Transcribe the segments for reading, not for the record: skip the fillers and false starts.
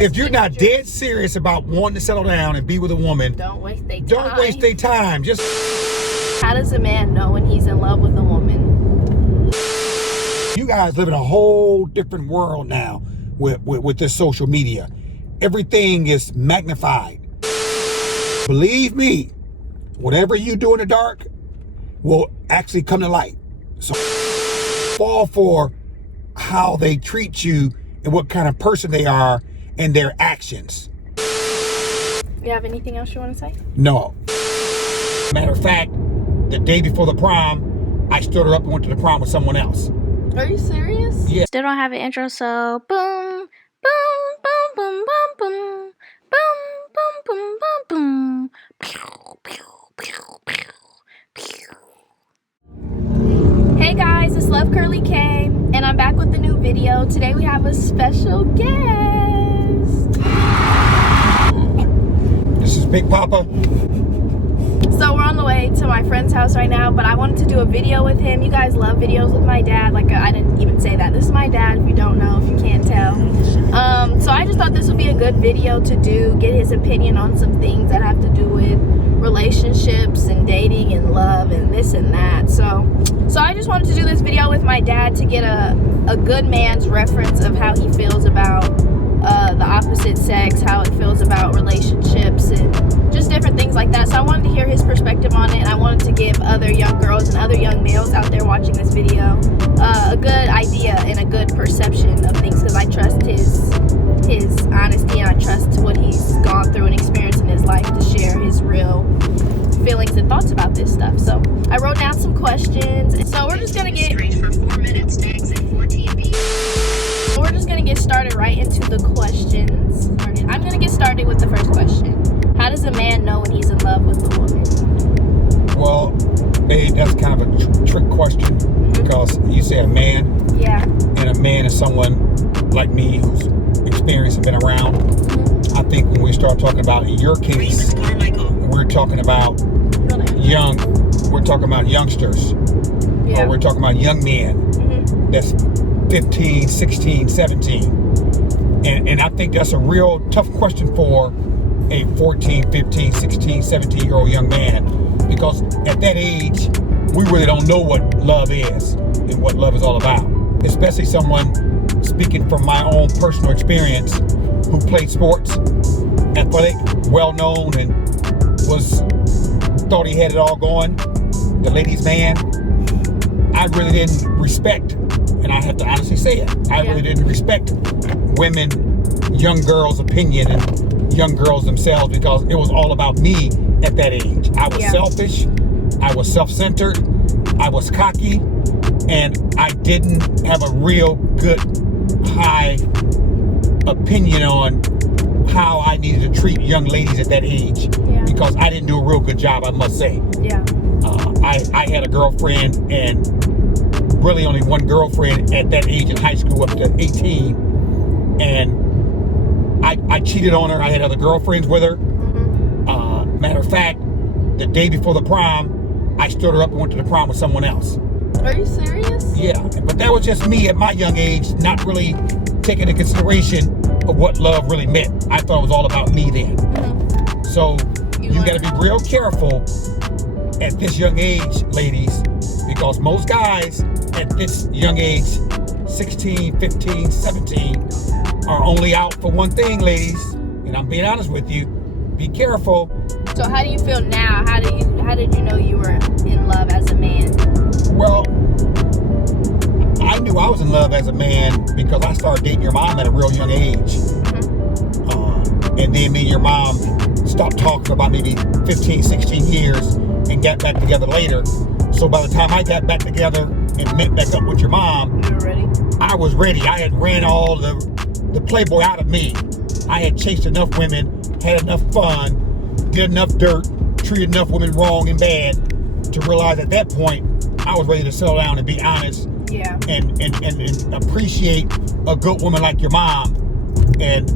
if you're not dead serious about wanting to settle down and be with a woman, don't waste their time. Don't waste their time. Just how does a man know when he's in love with a woman? You guys live in a whole different world now with this social media. Everything is magnified. Believe me, whatever you do in the dark will actually come to light. So fall for how they treat you and what kind of person they are and their actions. You have anything else you want to say? No. Matter of fact, the day before the prom, I stood her up and went to the prom with someone else. Are you serious? Yeah. Still don't have an intro, so boom, boom, boom, boom, boom, boom, boom, boom, boom, boom, boom. Pew, pew, pew, pew, pew. Hey guys, it's Love Curly K, and I'm back with a new video. Today we have a special guest. This is Big Papa. So we're on the way to my friend's house right now, but I wanted to do a video with him. You guys love videos with my dad. Like, I didn't even say that. This is my dad, if you don't know, if you can't tell. So I just thought this would be a good video to do, get his opinion on some things that have to do with relationships and dating and love and this and that. So I just wanted to do this video with my dad to get a good man's reference of how he feels about the opposite sex, how it feels about relationships and just different things like that. So I wanted to hear his perspective on it, and I wanted to give other young girls and other young males out there watching this video a good idea and a good perception of things, because I trust his honesty and I trust what he's gone through and experienced in his life to share his real feelings and thoughts about this stuff. So I wrote down some questions, and so we're just gonna get for 4 minutes to exit 14B. We're just gonna get started right into the questions. I'm gonna get started with the first question. How does a man know when he's in love with a woman? Well, hey, that's kind of a trick question, because you say a man. Yeah. And a man is someone like me who's experienced and been around. I think when we start talking about your case, we're talking about we're talking about youngsters. Yeah. Or we're talking about young men. That's 15, 16, 17. And I think that's a real tough question for a 14, 15, 16, 17-year-old young man, because at that age, we really don't know what love is and what love is all about. Especially someone, speaking from my own personal experience, who played sports, athletic, well-known, and thought he had it all going, the ladies' man. I really didn't respect, and I have to honestly say it, I really didn't respect women, young girls' opinion and young girls themselves, because it was all about me at that age. I was selfish, I was self-centered, I was cocky, and I didn't have a real good high opinion on how I needed to treat young ladies at that age, because I didn't do a real good job, I must say. I had a girlfriend, and really only one girlfriend at that age in high school up to 18, and I cheated on her. I had other girlfriends with her. Matter of fact, the day before the prom, I stood her up and went to the prom with someone else. Are you serious? Yeah, but that was just me at my young age, not really taking into consideration of what love really meant. I thought it was all about me then. So you got to be real careful at this young age, ladies, because most guys at this young age, 16, 15, 17, are only out for one thing, ladies. And I'm being honest with you. Be careful. So how do you feel now? How did you know you were in love as a man? Well, I knew I was in love as a man because I started dating your mom at a real young age. And then me and your mom stopped talking for about maybe 15, 16 years and got back together later. So by the time I got back together and met back up with your mom, you were ready? I was ready. I had ran all the playboy out of me. I had chased enough women, had enough fun, did enough dirt, treated enough women wrong and bad to realize at that point I was ready to settle down and be honest. And appreciate a good woman like your mom. And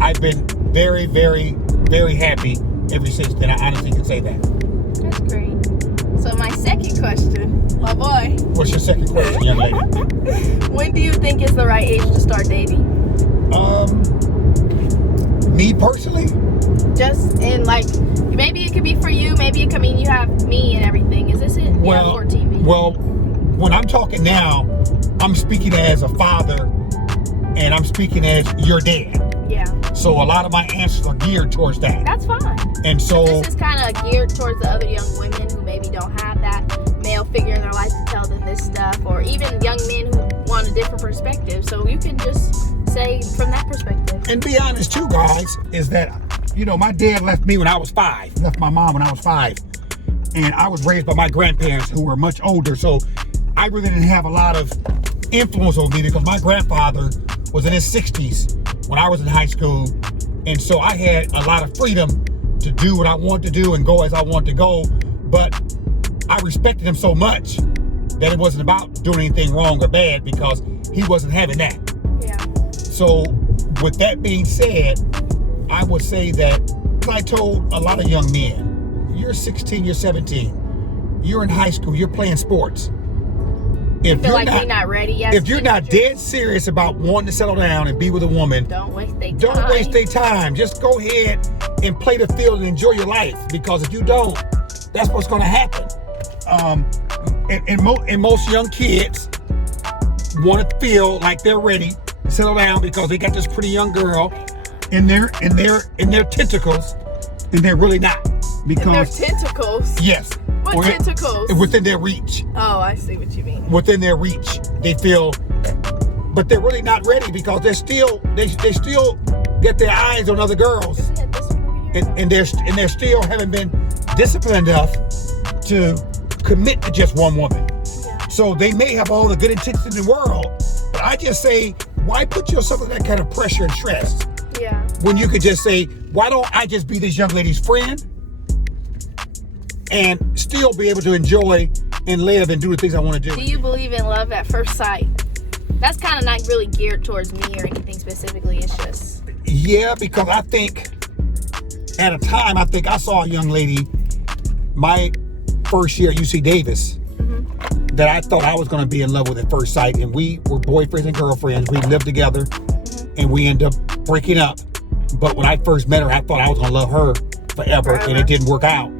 I've been very, very, very happy ever since then. I honestly can say that. That's great. So my second question, my boy. What's your second question, young lady? When do you think is the right age to start dating? Me personally, Just in like, maybe it could be for you. Maybe it could mean you have me and everything. Is this it? well, yeah, 14 well, when I'm talking now, I'm speaking as a father, and I'm speaking as your dad. Yeah. So a lot of my answers are geared towards that. That's fine. And so This is kind of geared towards the other young women who maybe don't have that male figure in their life to tell them this stuff, or even young men who want a different perspective. So you can just say from that perspective. and be honest too, guys, is that, my dad left me when I was 5. Left my mom when I was 5. And I was raised by my grandparents who were much older. So I really didn't have a lot of influence over me because my grandfather was in his 60s when I was in high school. And so I had a lot of freedom to do what I wanted to do and go as I wanted to go. But I respected him so much that it wasn't about doing anything wrong or bad because he wasn't having that. Yeah. So with that being said, I would say that I told a lot of young men, you're 16, you're 17, you're in high school, you're playing sports. If Feel like you're not ready yet. If you're not dead serious about wanting to settle down and be with a woman, don't waste their time. Don't waste their time. Just go ahead and play the field and enjoy your life. Because if you don't, that's what's going to happen. And most young kids want to feel like they're ready to settle down because they got this pretty young girl in their tentacles, and they're really not. Because in their tentacles. Yes. What tentacles? Within their reach. Oh, I see what you mean. Within their reach, they feel, but they're really not ready because they still get their eyes on other girls, and they're still haven't been disciplined enough to commit to just one woman. Yeah. So they may have all the good intentions in the world, but I just say, why put yourself in that kind of pressure and stress? Yeah. When you could just say, why don't I just be this young lady's friend and still be able to enjoy and live and do the things I want to do? Do you believe in love at first sight? That's kind of not really geared towards me or anything specifically. It's just... Yeah, because I think at a time, I saw a young lady my first year at UC Davis that I thought I was going to be in love with at first sight. And we were boyfriends and girlfriends. We lived together and we ended up breaking up. But when I first met her, I thought I was going to love her forever. And it didn't work out.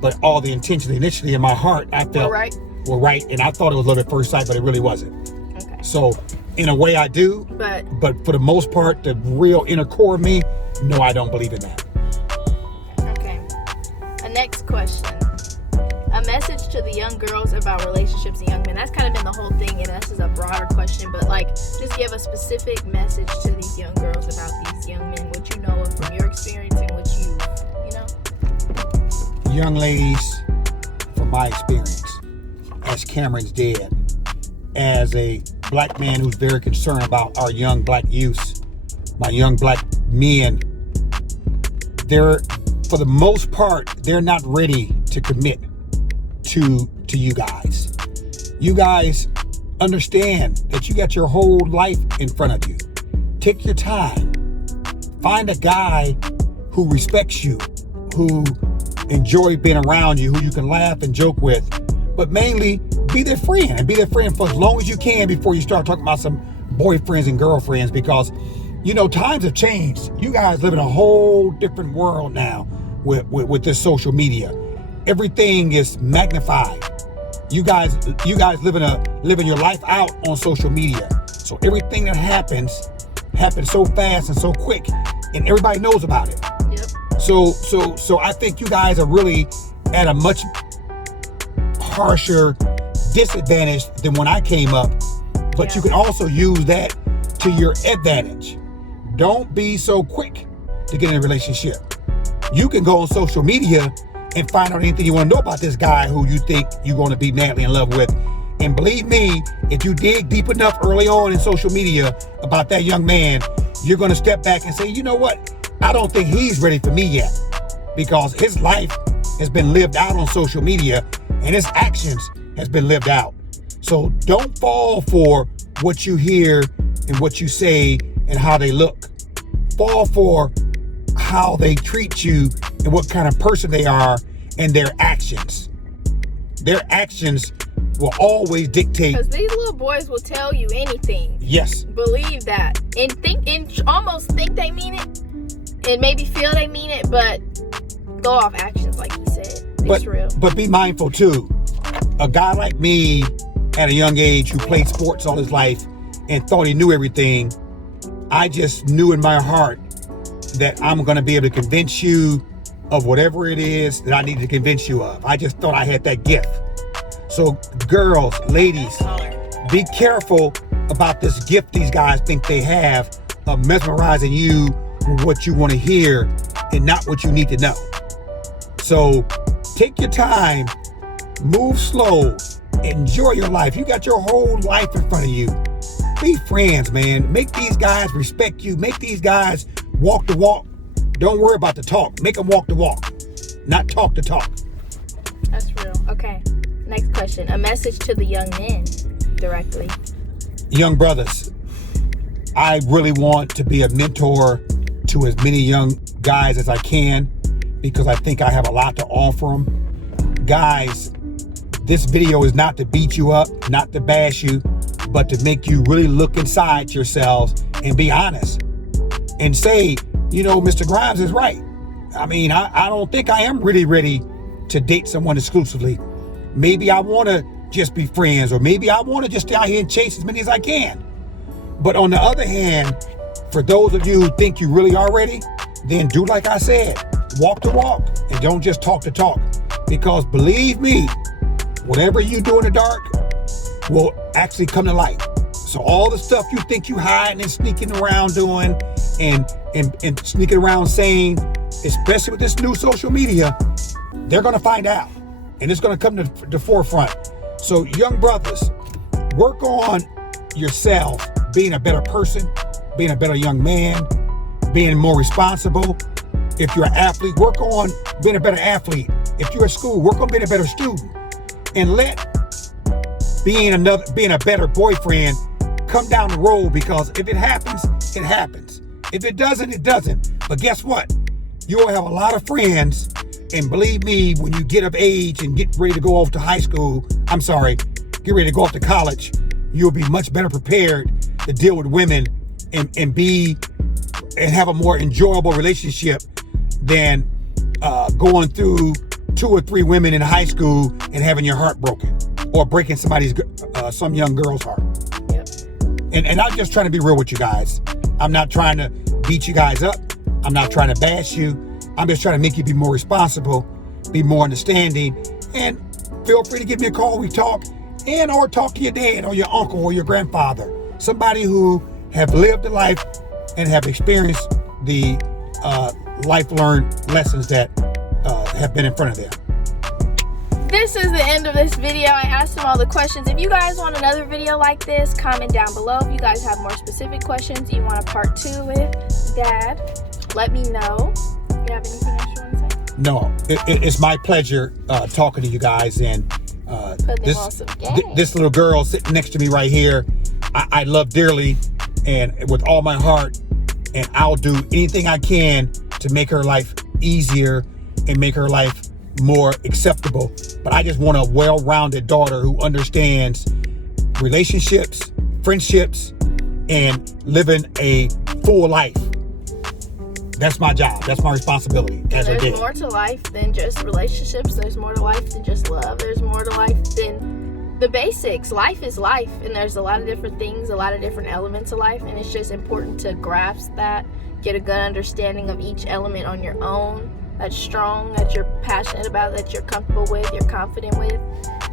But all the intentions initially in my heart, I felt were right. And I thought it was love at first sight, but it really wasn't. Okay. So in a way I do, but for the most part, the real inner core of me, no, I don't believe in that. Okay. Next question. A message to the young girls about relationships and young men. That's kind of been the whole thing, and this is a broader question, but just give a specific message to these young girls about these young men, what you know from your experience and what you. Young ladies, from my experience, as Cameron's dad, as a black man who's very concerned about our young black youth, my young black men, for the most part, they're not ready to commit to you guys. You guys understand that you got your whole life in front of you. Take your time. Find a guy who respects you, who enjoy being around you, who you can laugh and joke with, but mainly be their friend, and be their friend for as long as you can before you start talking about some boyfriends and girlfriends, because times have changed. You guys live in a whole different world now with this social media. Everything is magnified. You guys living your life out on social media. So everything that happens so fast and so quick, and everybody knows about it. Yep. So I think you guys are really at a much harsher disadvantage than when I came up. But you can also use that to your advantage. Don't be so quick to get in a relationship. You can go on social media and find out anything you want to know about this guy who you think you're going to be madly in love with. And believe me, if you dig deep enough early on in social media about that young man, you're going to step back and say, you know what? I don't think he's ready for me yet, because his life has been lived out on social media and his actions has been lived out. So don't fall for what you hear and what you say and how they look. Fall for how they treat you and what kind of person they are and their actions. Their actions will always dictate. Because these little boys will tell you anything. Yes. Believe that. And almost think they mean it. and maybe feel they mean it, but go off actions, like he said. It's real. But be mindful too. A guy like me at a young age who played sports all his life and thought he knew everything, I just knew in my heart that I'm going to be able to convince you of whatever it is that I need to convince you of. I just thought I had that gift. So girls, ladies, be careful about this gift these guys think they have of mesmerizing you with what you want to hear and not what you need to know. So take your time, move slow, enjoy your life. You got your whole life in front of you. Be friends, man. Make these guys respect you. Make these guys walk the walk. Don't worry about the talk. Make them walk the walk, not talk the talk. That's real. Okay. Next question. A message to the young men directly. Young brothers, I really want to be a mentor to as many young guys as I can because I think I have a lot to offer them. Guys, this video is not to beat you up, not to bash you, but to make you really look inside yourselves and be honest and say, you know, Mr. Grimes is right. I mean, I don't think I am really ready to date someone exclusively. Maybe I want to just be friends, or maybe I want to just stay out here and chase as many as I can. But on the other hand, for those of you who think you really are ready, then do like I said, walk the walk and don't just talk the talk. Because believe me, whatever you do in the dark will actually come to light. So all the stuff you think you hiding and sneaking around doing and sneaking around saying, especially with this new social media, they're going to find out. And it's going to come to the forefront. So young brothers, work on yourself, being a better person, being a better young man, being more responsible. If you're an athlete, work on being a better athlete. If you're at school, work on being a better student. And let being a better boyfriend come down the road, because if it happens, it happens. If it doesn't, it doesn't. But guess what? You'll have a lot of friends. And believe me, when you get of age and get ready to go off to get ready to go off to college, you'll be much better prepared to deal with women and have a more enjoyable relationship than going through 2 or 3 women in high school and having your heart broken or breaking some young girl's heart. Yep. And I'm just trying to be real with you guys. I'm not trying to beat you guys up. I'm not trying to bash you. I'm just trying to make you be more responsible, be more understanding, and feel free to give me a call. We talk, or talk to your dad or your uncle or your grandfather, somebody who have lived the life and have experienced the life-learned lessons that have been in front of them. This is the end of this video. I asked them all the questions. If you guys want another video like this, comment down below. If you guys have more specific questions you want a part 2 with Dad, let me know. You have anything else you want to say? No, it's my pleasure talking to you guys, and this little girl sitting next to me right here, I love dearly and with all my heart, and I'll do anything I can to make her life easier and make her life more acceptable. But I just want a well-rounded daughter who understands relationships, friendships, and living a full life. That's my job. That's my responsibility as her dad. There's more to life than just relationships. There's more to life than just love. There's more to life than the basics. Life is life, and there's a lot of different things, a lot of different elements of life, and it's just important to grasp that, get a good understanding of each element on your own, that's strong, that you're passionate about, that you're comfortable with, you're confident with.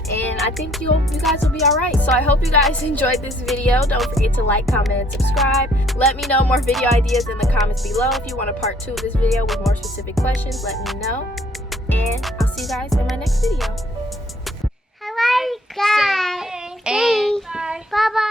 And I think you guys will be all right. So I hope you guys enjoyed this video. Don't forget to like, comment, and subscribe. Let me know more video ideas in the comments below. If you want a part 2 of this video with more specific questions, let me know. And I'll see you guys in my next video. Hi, guys. And bye. Bye-bye.